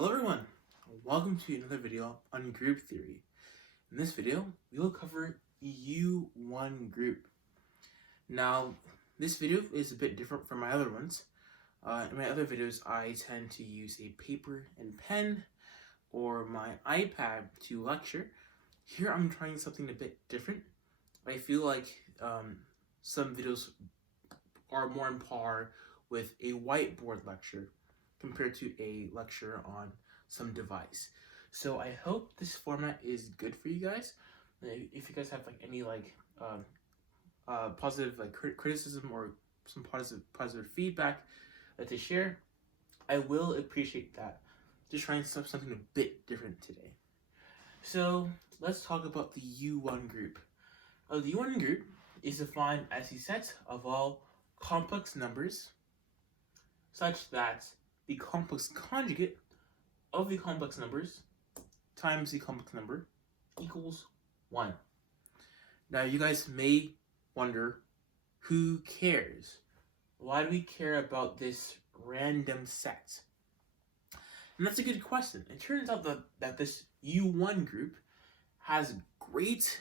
Hello everyone, welcome to another video on group theory. In this video, we will cover U1 group. Now, this video is a bit different from my other ones. In my other videos, I tend to use a paper and pen or my iPad to lecture. Here I'm trying something a bit different. I feel like some videos are more on par with a whiteboard lecture compared to a lecture on some device. So I hope this format is good for you guys. If you guys have any positive criticism or some positive feedback to share, I will appreciate that. Just trying something a bit different today. So let's talk about the U1 group. The U1 group is defined as a set of all complex numbers such that the complex conjugate of the complex numbers times the complex number equals 1. Now you guys may wonder, who cares? Why do we care about this random set? And that's a good question. It turns out that this U1 group has great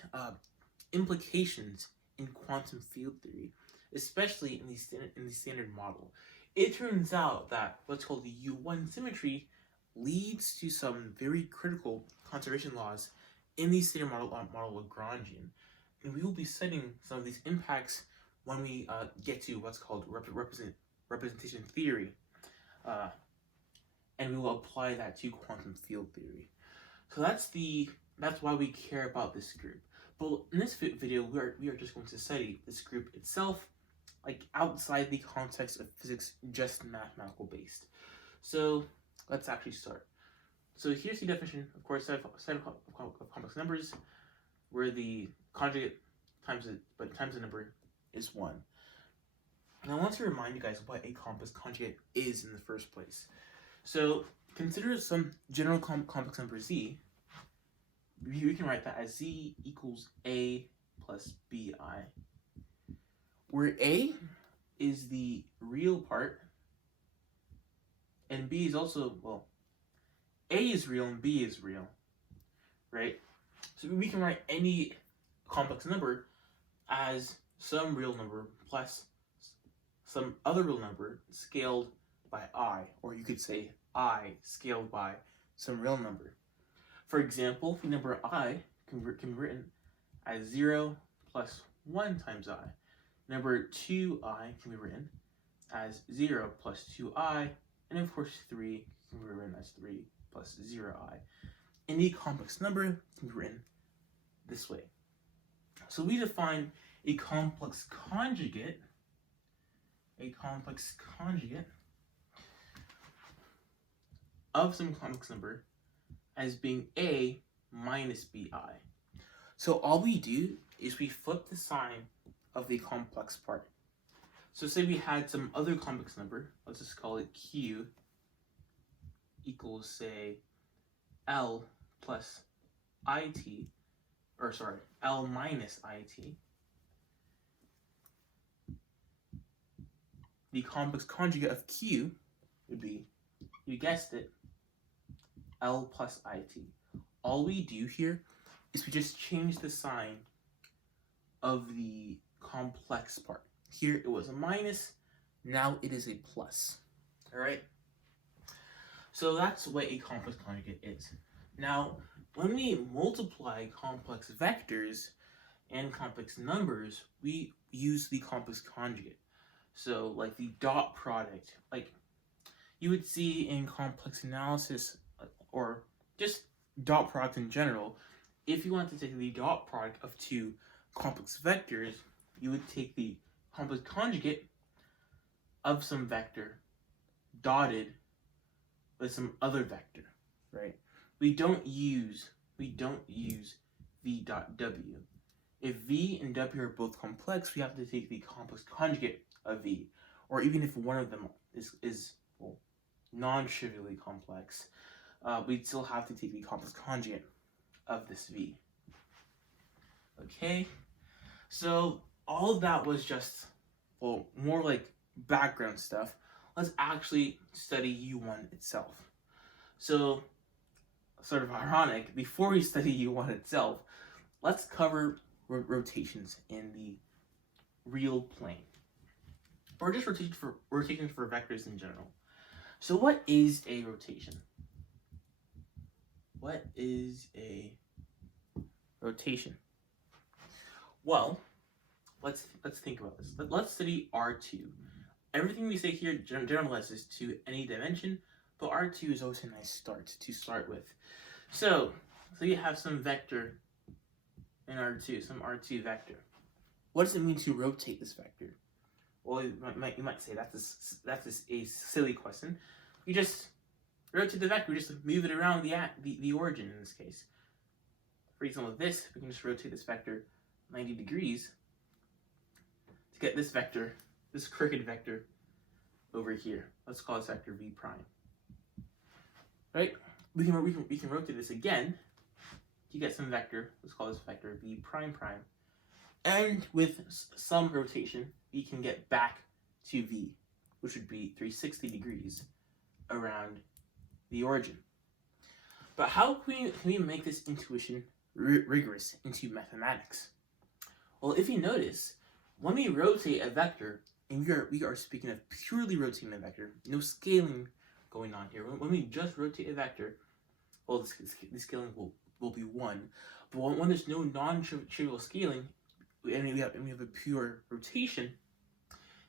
implications in quantum field theory, especially in the standard model. It turns out that what's called the U1 symmetry leads to some very critical conservation laws in the standard model Lagrangian. And we will be studying some of these impacts when we get to what's called representation theory. And we will apply that to quantum field theory. So that's why we care about this group. But in this video, we are just going to study this group itself, outside the context of physics, just mathematical based. So let's actually start. So here's the definition, of course, set of complex numbers, where the conjugate times the number is 1. And I want to remind you guys what a complex conjugate is in the first place. So consider some general complex number z. We can write that as z equals a plus bi, where a is the real part and b is also, well, a is real and b is real, right? So we can write any complex number as some real number plus some other real number scaled by I, or you could say I scaled by some real number. For example, the number I can be written as 0 plus 1 times I. Number 2i can be written as 0 plus 2i, and of course 3 can be written as 3 plus 0i. Any complex number can be written this way. So we define a complex conjugate of some complex number as being a minus bi. So all we do is we flip the sign of the complex part. So say we had some other complex number, let's just call it q, equals, say, l plus it, or sorry, l minus it. The complex conjugate of q would be, you guessed it, l plus it. All we do here is we just change the sign of the complex part. Here it was a minus, now it is a plus. All right? So that's what a complex conjugate is. Now, when we multiply complex vectors and complex numbers, we use the complex conjugate. So like the dot product, like you would see in complex analysis or just dot product in general, if you want to take the dot product of two complex vectors, you would take the complex conjugate of some vector dotted with some other vector, right? We don't use v dot w. If v and w are both complex, we have to take the complex conjugate of v, or even if one of them is non-trivially complex, we'd still have to take the complex conjugate of this v. Okay, so all of that was just, more like background stuff. Let's actually study U1 itself. So, sort of ironic, before we study U1 itself, let's cover rotations in the real plane. Or just rotations for vectors in general. So what is a rotation? What is a rotation? Well, let's think about this. Let's study R2. Everything we say here generalizes to any dimension, but R2 is always a nice start to start with. So you have some vector in R2, some R2 vector. What does it mean to rotate this vector? Well, you might say that's a silly question. You just rotate the vector, we just move it around the origin in this case. For example, this, we can just rotate this vector 90 degrees to get this vector, this crooked vector over here. Let's call this vector v prime. Right? We can rotate this again to get some vector. Let's call this vector v prime prime. And with some rotation, we can get back to v, which would be 360 degrees around the origin. But how can we make this intuition rigorous into mathematics? Well, if you notice, when we rotate a vector, and we are speaking of purely rotating a vector, no scaling going on here. When we just rotate a vector, well, the scaling will be 1. But when there's no non-trivial scaling, and we have a pure rotation,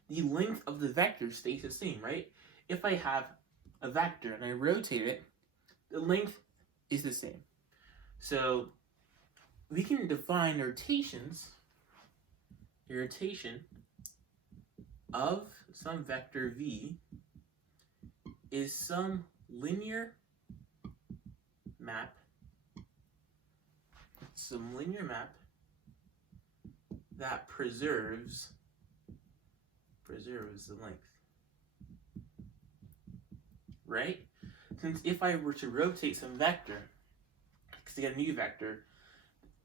the length of the vector stays the same, right? If I have a vector and I rotate it, the length is the same. So we can define rotations. A rotation of some vector v is some linear map. Some linear map that preserves the length. Right? Since if I were to rotate some vector, to get a new vector,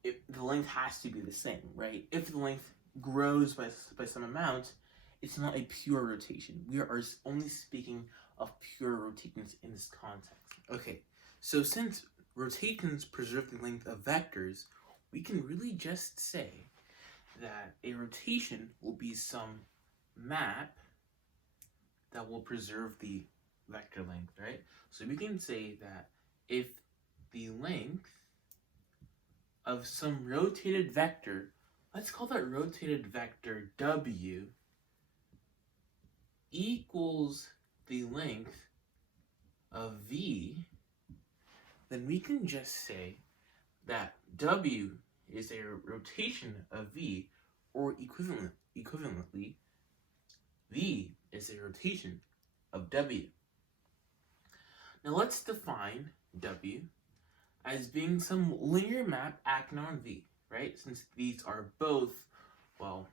the length has to be the same, right? If the length grows by some amount, it's not a pure rotation. We are only speaking of pure rotations in this context. Okay, so since rotations preserve the length of vectors, we can really just say that a rotation will be some map that will preserve the vector length, right? So we can say that if the length of some rotated vector, let's call that rotated vector w, equals the length of v, then we can just say that w is a rotation of v, or equivalently, v is a rotation of w. Now let's define w as being some linear map acting on v, right? Since these are both, well,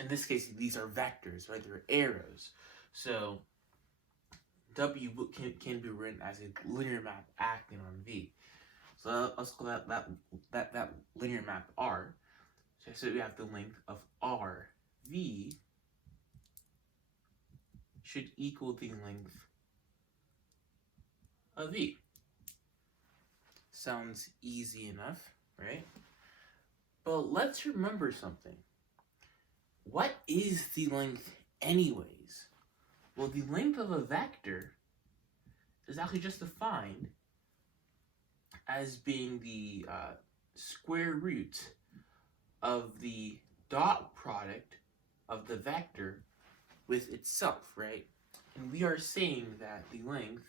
in this case, these are vectors, right? They're arrows. So w can be written as a linear map acting on v. So let's call that linear map r. So we have the length of rv should equal the length of v. Sounds easy enough, right? But let's remember something. What is the length anyways? Well, the length of a vector is actually just defined as being the square root of the dot product of the vector with itself, right? And we are saying that the length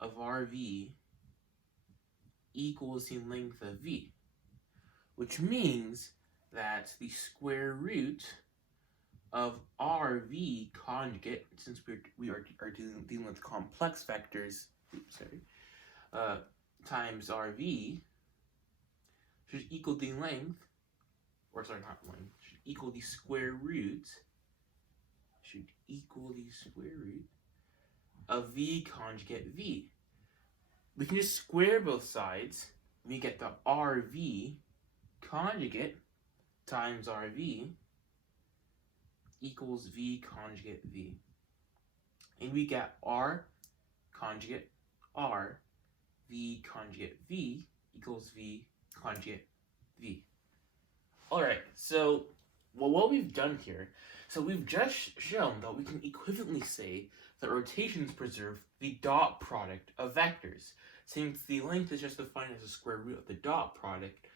of RV equals the length of V, which means that the square root of RV conjugate, since we are dealing with complex vectors, times RV should equal the length, or sorry, not length, should equal the square root, of V conjugate V. We can just square both sides, we get the RV conjugate times RV equals V conjugate V. And we get R conjugate R, V conjugate V equals V conjugate V. Alright, so what we've done here, so we've just shown that we can equivalently say that rotations preserve the dot product of vectors. Since the length is just defined as the square root of the dot product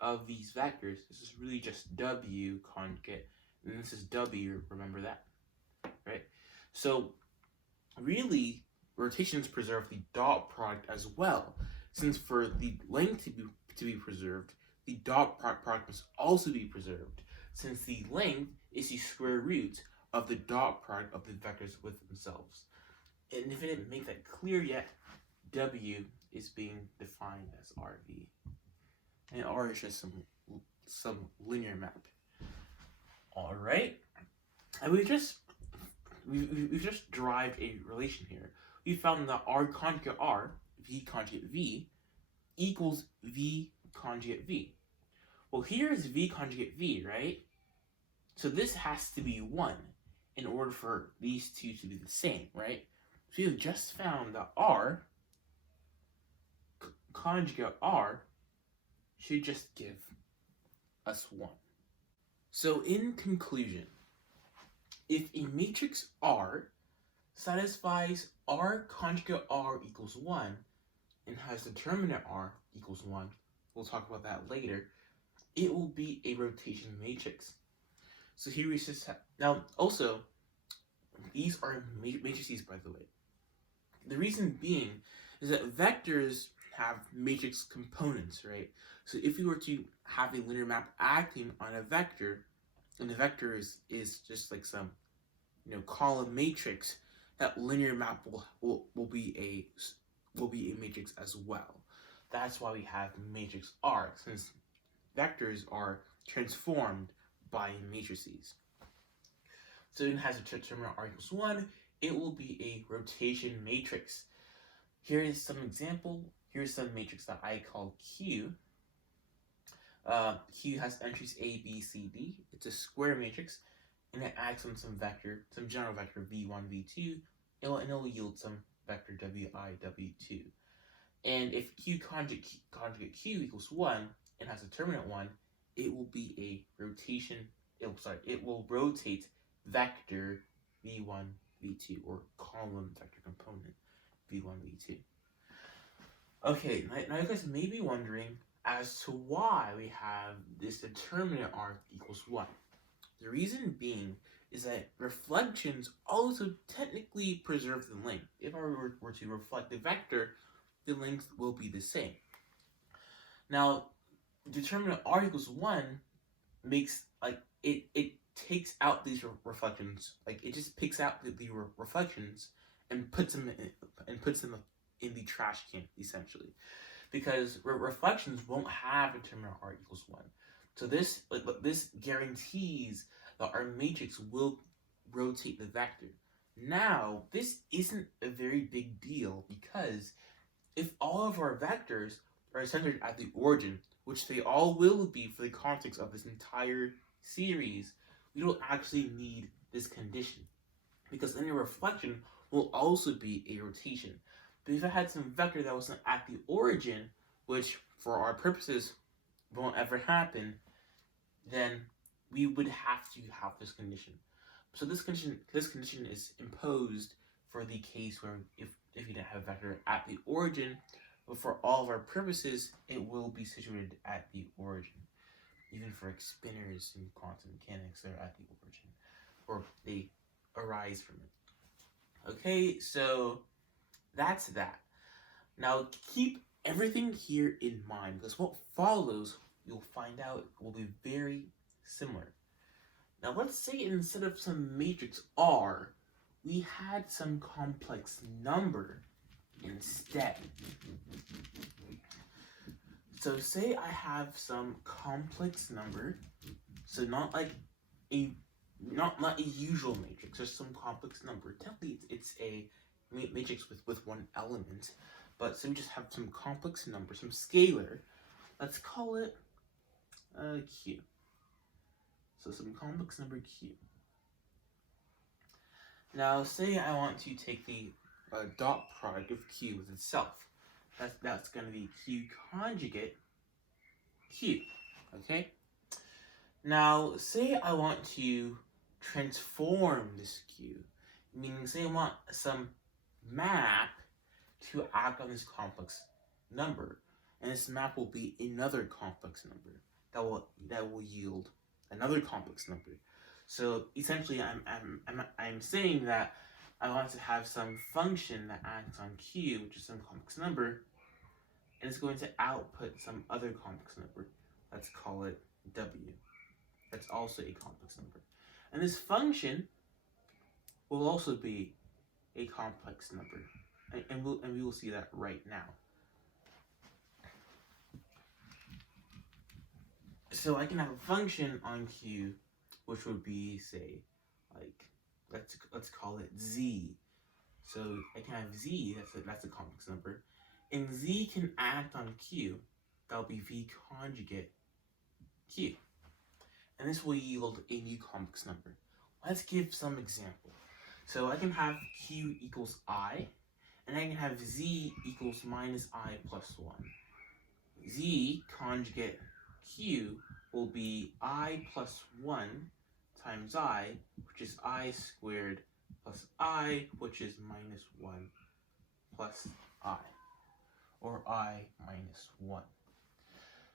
of these vectors, this is really just W conjugate, and this is W, remember that, right? So really, rotations preserve the dot product as well, since for the length to be preserved, the dot product must also be preserved, since the length is the square root of the dot product of the vectors with themselves. And if I didn't make that clear yet, W is being defined as RV. And R is just some linear map. Alright? And we've just derived a relation here. We found that R conjugate R, V conjugate V, equals V conjugate V. Well, here is V conjugate V, right? So this has to be 1 in order for these two to be the same, right? So we have just found that R conjugate R should just give us 1. So in conclusion, if a matrix R satisfies R conjugate R equals 1 and has determinant R equals 1, we'll talk about that later, it will be a rotation matrix. So here we just have, now also, these are matrices, by the way. The reason being is that vectors have matrix components, right? So if we were to have a linear map acting on a vector, and the vector is just like some, column matrix, that linear map will be a matrix as well. That's why we have matrix R, since vectors are transformed by matrices. So it has a determinant R equals 1, it will be a rotation matrix. Here is some example. Here's some matrix that I call Q. Q has entries A, B, C, D. It's a square matrix, and it acts on some general vector V1, V2, and it'll yield some vector Wi, W2. And if Q conjugate Q equals 1 and has determinant 1, it will be a rotation. It will rotate vector V1, V2, or column vector component V1, V2. Okay, now you guys may be wondering as to why we have this determinant R equals 1. The reason being is that reflections also technically preserve the length. If I were to reflect the vector, the length will be the same. Now, determinant R equals 1 makes, it takes out these reflections, it just picks out the reflections and puts them in the trash can, essentially. Because reflections won't have determinant R equals 1. So this guarantees that our matrix will rotate the vector. Now, this isn't a very big deal because if all of our vectors are centered at the origin, which they all will be for the context of this entire series, we don't actually need this condition, because any reflection will also be a rotation. But if I had some vector that wasn't at the origin, which for our purposes won't ever happen, then we would have to have this condition. So this condition is imposed for the case where if you didn't have a vector at the origin, but for all of our purposes, it will be situated at the origin. Even for spinors in quantum mechanics, they're at the origin, or they arise from it. Okay, so that's that. Now keep everything here in mind, because what follows, you'll find out, will be very similar. Now let's say instead of some matrix R, we had some complex number instead. So say I have some complex number, so not a usual matrix, just some complex number. Technically it's a matrix with one element, but so we just have some complex number, some scalar. Let's call it Q. So some complex number Q. Now say I want to take the dot product of Q with itself. That's going to be Q conjugate Q. Okay? Now, say I want to transform this Q, meaning say I want some map to act on this complex number, and this map will be another complex number that will yield another complex number. So essentially, I'm saying that I want to have some function that acts on Q, which is some complex number, and it's going to output some other complex number. Let's call it W. That's also a complex number. And this function will also be a complex number. And we will see that right now. So I can have a function on Q, which would be, say, like, let's call it Z. So I can have Z, that's a complex number. And Z can act on Q. That'll be V conjugate Q. And this will yield a new complex number. Let's give some example. So I can have Q equals I, and I can have Z equals minus I plus 1. Z conjugate Q will be I plus 1 times I, which is I squared, plus I, which is minus 1, plus I, or I minus 1.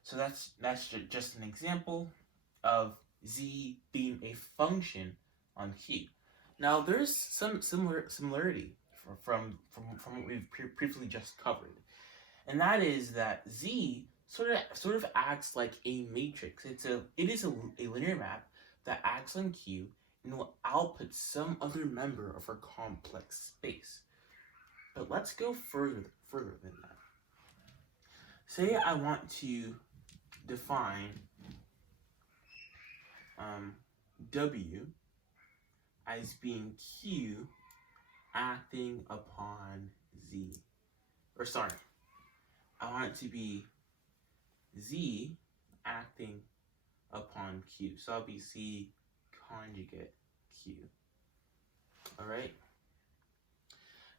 So that's just an example of Z being a function on Q. Now there's some similarity from what we've previously just covered, and that is that Z sort of acts like a matrix. It is a linear map that acts on Q and will output some other member of our complex space. But let's go further than that. Say I want to define W as being Q acting upon Z. Or sorry, I want it to be Z acting upon Q. So I'll be C conjugate Q. Alright?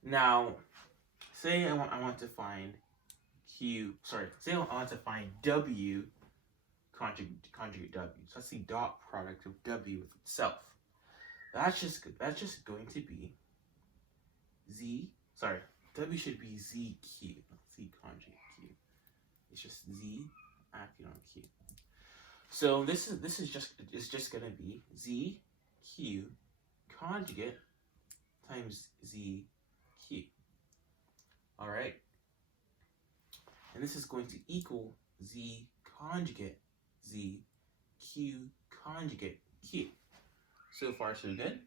Now, say I want to find say I want to find W conjugate W. So that's the dot product of W with itself. That's just going to be W should be ZQ, not Z conjugate Q. It's just Z acting on Q. So this is just gonna be ZQ conjugate times ZQ. Alright? And this is going to equal Z conjugate ZQ conjugate Q. So far, so good.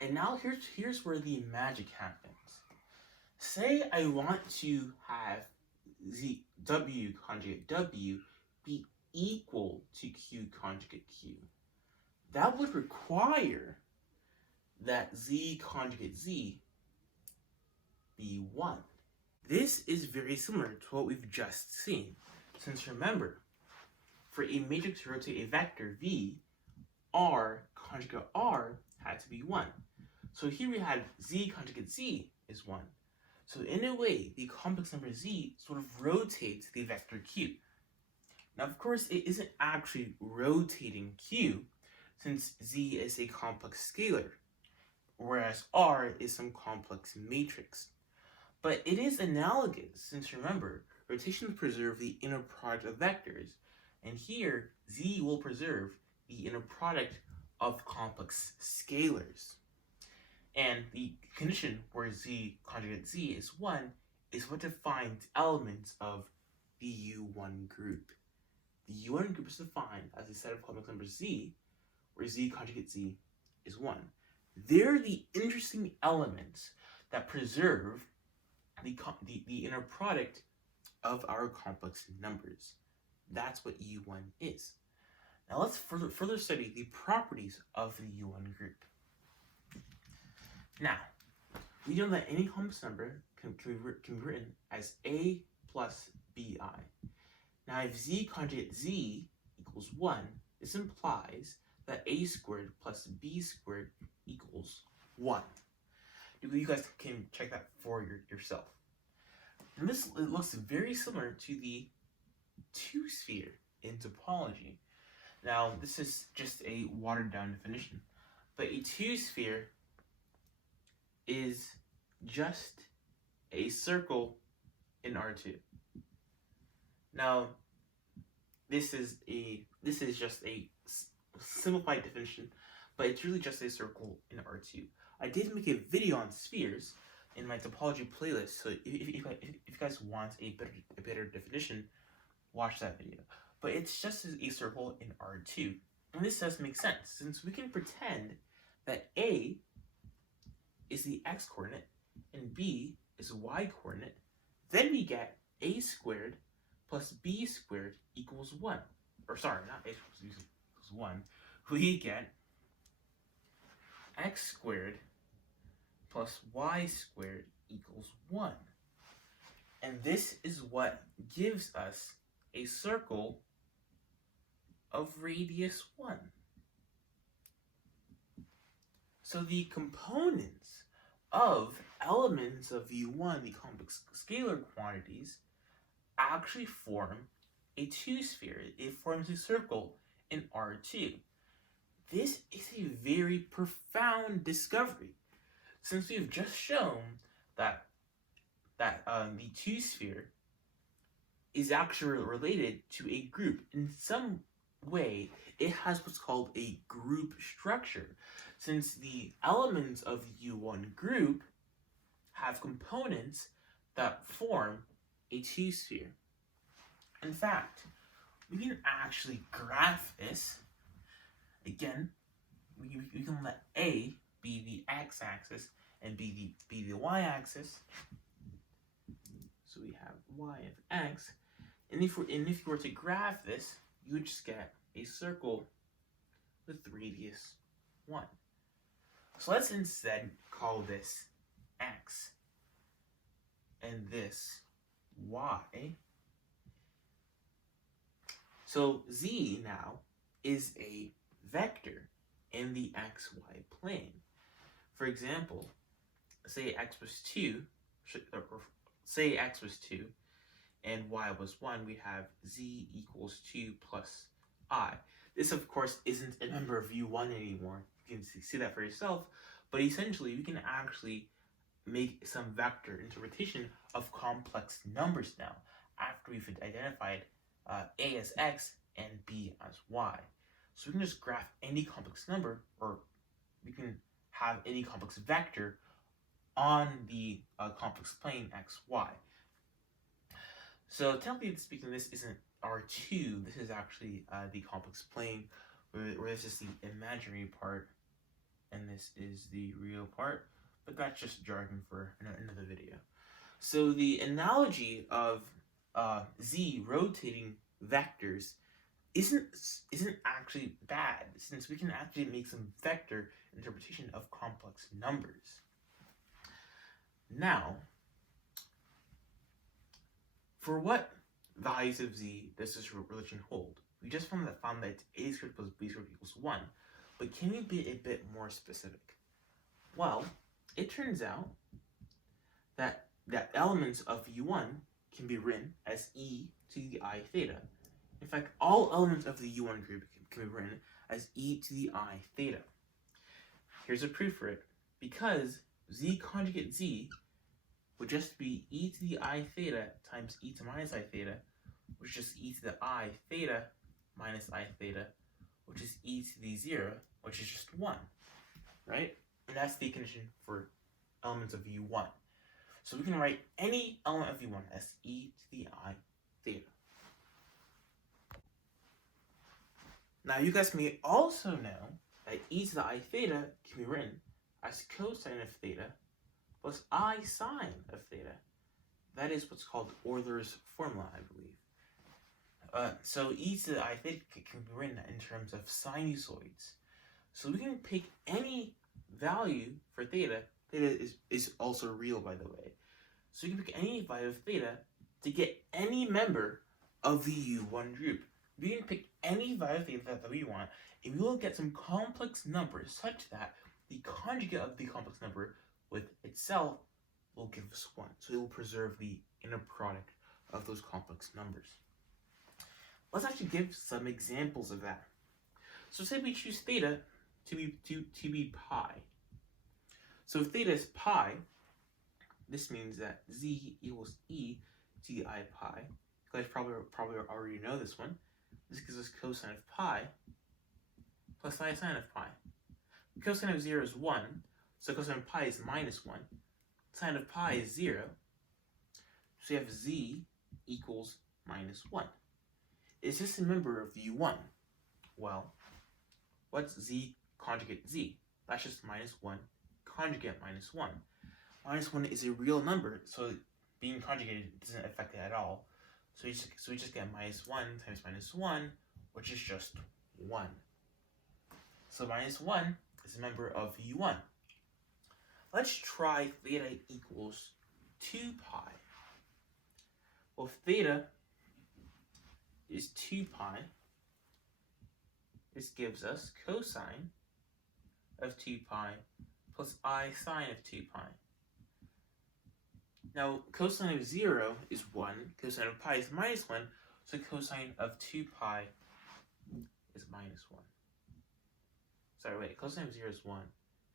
And now here's where the magic happens. Say I want to have W conjugate W be equal to Q conjugate Q. That would require that Z conjugate Z be 1. This is very similar to what we've just seen. Since remember, for a matrix to rotate a vector V, R conjugate R had to be 1. So here we had Z conjugate Z is 1. So in a way, the complex number Z sort of rotates the vector Q. Now of course it isn't actually rotating Q, since Z is a complex scalar, whereas R is some complex matrix. But it is analogous, since remember, rotations preserve the inner product of vectors, and here Z will preserve the inner product of complex scalars. And the condition where Z conjugate Z is 1 is what defines elements of the U1 group. The U1 group is defined as a set of complex numbers Z, where Z conjugate Z is 1. They're the interesting elements that preserve the inner product of our complex numbers. That's what U1 is. Now let's further study the properties of the U1 group. Now, we know that any complex number can be written as A plus BI. Now, if Z conjugate Z equals 1, this implies that A squared plus B squared equals 1. You guys can check that for yourself. And this looks very similar to the two-sphere in topology. Now, this is just a watered-down definition, but a two-sphere is just a circle in R2. Now, this is just a simplified definition, but it's really just a circle in R2. I did make a video on spheres in my topology playlist, so if you guys want a better definition, watch that video. But it's just a circle in R2. And this does make sense, since we can pretend that A is the x-coordinate and B is the y-coordinate. Then we get A squared plus B squared equals 1. Or sorry, not A equals 1. We get x squared plus y squared equals 1. And this is what gives us a circle of radius 1. So the components of elements of U1, the complex scalar quantities, actually form a two-sphere. It forms a circle in R2. This is a very profound discovery, since we've just shown that the two-sphere is actually related to a group. In some way, it has what's called a group structure, since the elements of the U1 group have components that form a two-sphere. In fact, we can actually graph this. Again, we can let A be the x-axis and B the y-axis. So we have y of x, and if you were to graph this, you would just get a circle with radius 1. So let's instead call this x and this y. So z now is a vector in the xy plane. For example, say x was 2, say x was 2 and y was 1, we have z equals 2 plus I. This, of course, isn't a member of U1 anymore. You can see that for yourself, but essentially we can actually make some vector interpretation of complex numbers now, after we've identified A as x and B as y. So we can just graph any complex number, or we can have any complex vector on the complex plane xy. So technically speaking, this isn't R2, this is actually the complex plane, where this is the imaginary part and this is the real part, but that's just jargon for another video. So the analogy of z rotating vectors isn't actually bad, since we can actually make some vector interpretation of complex numbers. Now, for what values of z does this relation hold? We just found that it's a squared plus b squared equals 1, but can we be a bit more specific? Well, it turns out that elements of U1 can be written as e to the I theta. In fact, all elements of the U1 group can be written as e to the I theta. Here's a proof for it. Because z conjugate z would just be e to the I theta times e to minus I theta, which is e to the I theta minus I theta, which is e to the 0, which is just 1, right? And that's the condition for elements of U1. So we can write any element of U1 as e to the I theta. Now you guys may also know that e to the I theta can be written as cosine of theta plus I sine of theta. That is what's called Euler's formula, I believe. So e to the I theta can be written in terms of sinusoids. So we can pick any value for theta. Theta is also real, by the way. So you can pick any value of theta to get any member of the U1 group. We can pick any value of theta that we want, and we will get some complex number such that the conjugate of the complex number with itself will give us 1. So it will preserve the inner product of those complex numbers. Let's actually give some examples of that. So say we choose theta to be pi. So if theta is pi, this means that z equals e to the I pi. You guys probably already know this one. This gives us cosine of pi plus I sine of pi. Cosine of 0 is 1, so cosine of pi is minus 1. Sine of pi is 0, so you have z equals minus 1. Is this a member of u1? Well, what's z conjugate z? That's just minus 1 conjugate minus 1. Minus 1 is a real number, so being conjugated doesn't affect it at all. So we just get minus 1 times minus 1, which is just 1. So minus 1 is a member of u1. Let's try theta equals 2 pi. Well, if theta is 2 pi, this gives us cosine of 2 pi plus I sine of 2 pi. Now, cosine of 0 is 1, cosine of pi is minus 1, so cosine of 2 pi is minus 1. Sorry, wait, cosine of 0 is 1,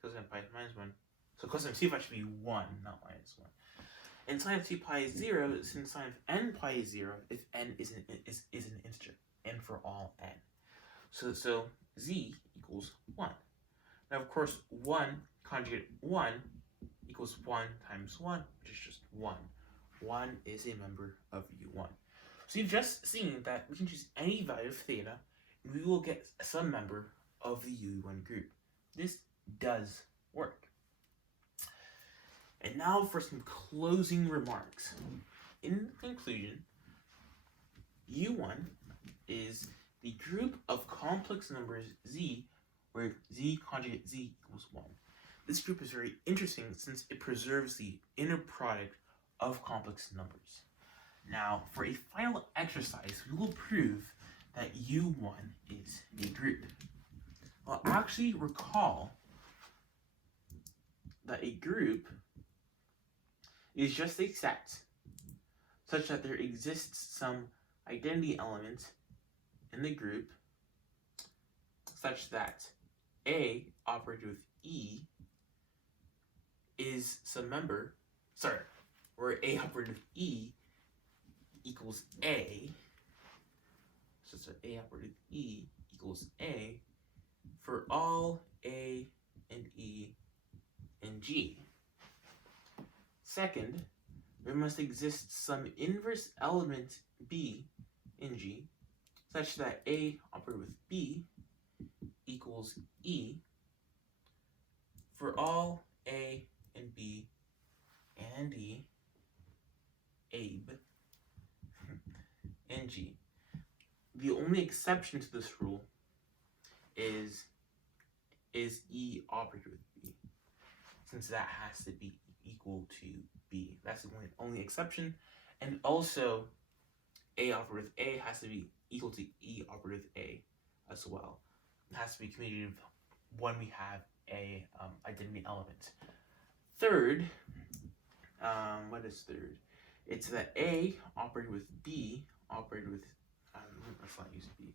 cosine of pi is minus 1, so cosine of 2 pi should be 1, not minus 1. And sine of 2 pi is 0, since sine of n pi is 0, if n is an integer, n for all n. So z equals 1. Now, of course, 1 conjugate 1 equals 1 times 1, which is just 1. 1 is a member of u1. So you've just seen that we can choose any value of theta, and we will get some member of the u1 group. This does work. And now for some closing remarks. In conclusion, u1 is the group of complex numbers z, where z conjugate z equals 1. This group is very interesting since it preserves the inner product of complex numbers. Now, for a final exercise, we will prove that u1 is a group. I'll actually recall that a group is just a set such that there exists some identity element in the group such that A operated with E is some member, where A operated with E equals A, so A operated with E equals A for all A and E and G. Second, there must exist some inverse element B in G such that A operated with B equals E for all A and B and E, Abe, and G. The only exception to this rule is E operated with B, since that has to be equal to B. That's the only exception. And also, A operated with A has to be equal to E operated with A as well. It has to be commutative when we have a identity element. Third, what is third? It's that A operated with B operated with, let's not use B.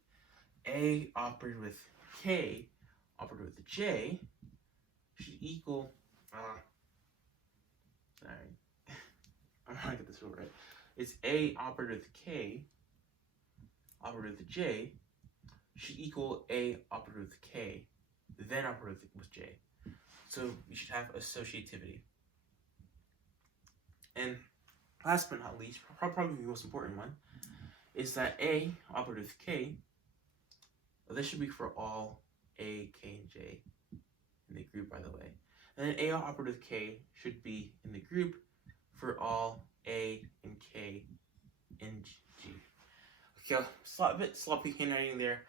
A operated with K operated with J should equal, sorry, I'm not gonna get this rule right. It's A operated with K operated with J should equal A operated with K, then operated with J. So we should have associativity. And last but not least, probably the most important one, is that A operated with K, this should be for all A, K, and J in the group, by the way. And then A operated with K should be in the group for all A and K and G. Okay, a bit sloppy handwriting there,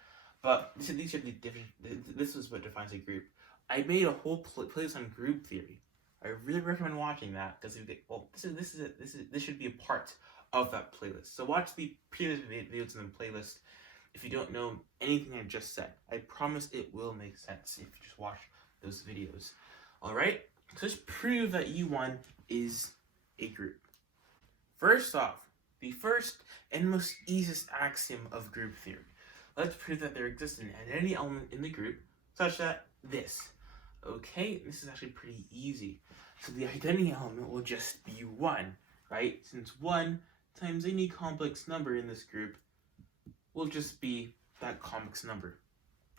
but these are the different. This is what defines a group. I made a whole playlist on group theory. I really recommend watching that because this should be a part of that playlist. So watch the previous videos in the playlist if you don't know anything I just said. I promise it will make sense if you just watch those videos. Alright, So let's prove that U1 is a group. First off, the first and most easiest axiom of group theory. Let's prove that there exists an identity element in the group such that this. Okay, this is actually pretty easy. So the identity element will just be 1, right? Since 1 times any complex number in this group will just be that complex number,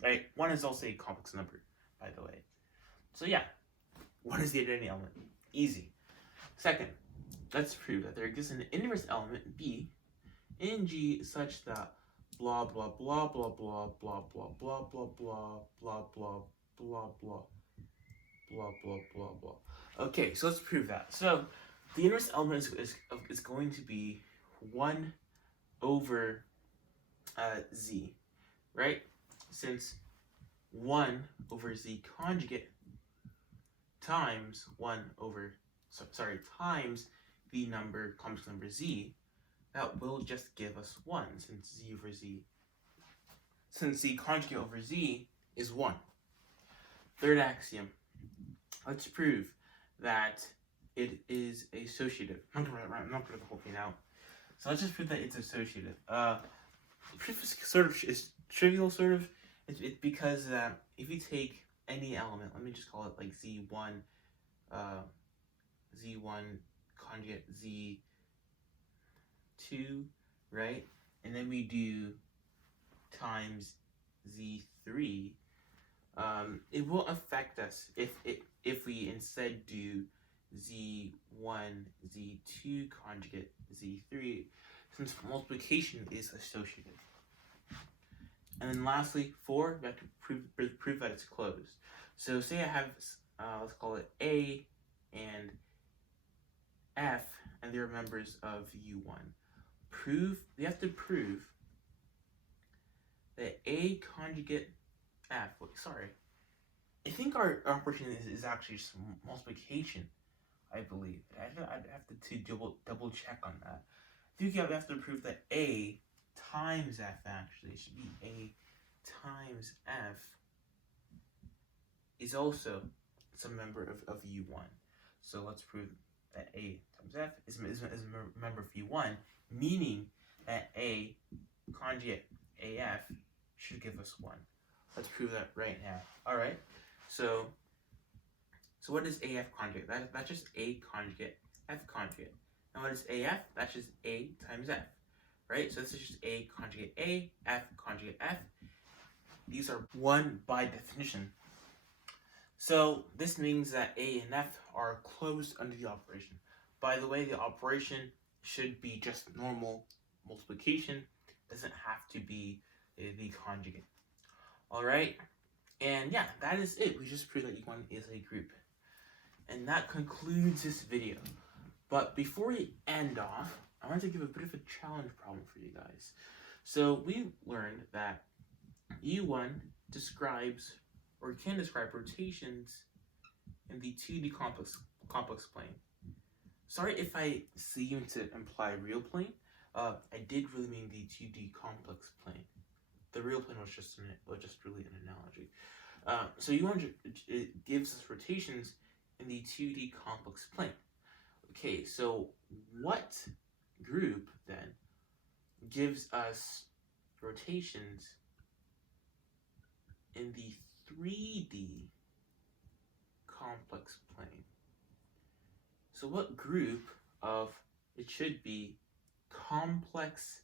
right? 1 is also a complex number, by the way. So yeah, 1 is the identity element. Easy. Second, let's prove that there exists an inverse element B in G such that blah blah blah blah blah blah blah blah blah blah blah blah blah blah blah blah blah blah. Okay, so let's prove that. So the inverse element is going to be 1 over z, right? Since 1 over z conjugate times 1 over times the complex number z, that will just give us 1 since the conjugate over z is 1. Third axiom. Let's prove that it is associative. I'm not gonna write the whole thing out. So let's just prove that it's associative. Proof is sort of is trivial, sort of. It's because if you take any element, let me just call it like z1, z1 conjugate z2, right? And then we do times z3. It will affect us if we instead do z1, z2 conjugate z3, since multiplication is associative. And then lastly, 4, we have to prove that it's closed. So say I have, let's call it A and F, and they're members of U1. We have to prove that A conjugate F, I think our operation is actually just multiplication, I believe. I'd have to double check on that. I think you have to prove that A times F, actually, it should be A times F, is also some member of U1. So let's prove that A times F is a member of U1, meaning that A conjugate AF should give us 1. Let's prove that right now. Alright, so what is AF conjugate? That's just A conjugate F conjugate. And what is AF? That's just A times F, right? So this is just A conjugate A, F conjugate F. These are 1 by definition. So this means that A and F are closed under the operation. By the way, the operation should be just normal multiplication. It doesn't have to be the conjugate. Alright, and yeah, that is it. We just proved that U1 is a group. And that concludes this video. But before we end off, I want to give a bit of a challenge problem for you guys. So we learned that U1 describes or can describe rotations in the 2D complex plane. Sorry if I seem to imply real plane. I did really mean the 2D complex plane. The real plane was just really an analogy. So U1 it gives us rotations in the 2D complex plane. Okay, so what group then gives us rotations in the 3D complex plane? So what group of, it should be complex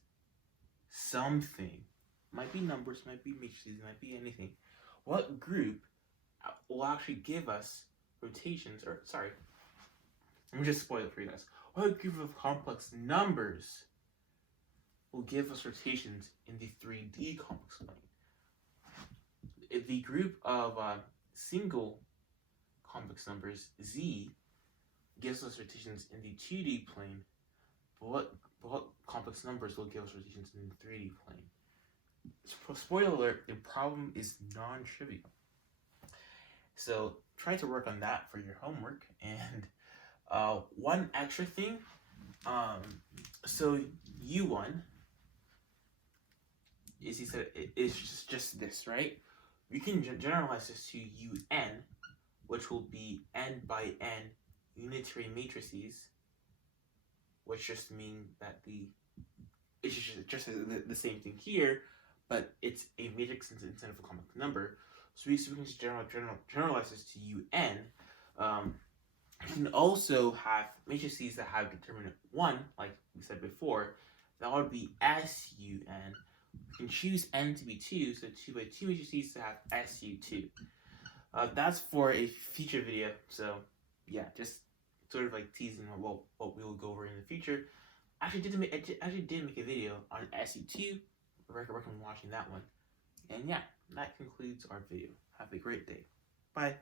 something, might be numbers, might be matrices, might be anything. What group will actually give us rotations, or sorry, let me just spoil it for you guys. What group of complex numbers will give us rotations in the 3D complex plane? If the group of single complex numbers, Z, gives us rotations in the 2D plane, but what complex numbers will give us rotations in the 3D plane? Spoiler alert, the problem is non-trivial. So try to work on that for your homework. And one extra thing, so U1 is, he said, it's just this, right? We can generalize this to UN, which will be n by n unitary matrices, which just mean that it's just the same thing here, but it's a matrix instead of a complex number. So we can just generalize this to un. You can also have matrices that have determinant 1, like we said before. That would be SUN. We can choose n to be 2, so 2 by 2 matrices to have SU2. That's for a future video, so yeah, just sort of like teasing what we will go over in the future. I actually did make a video on SU2. I recommend watching that one. And yeah, that concludes our video. Have a great day. Bye.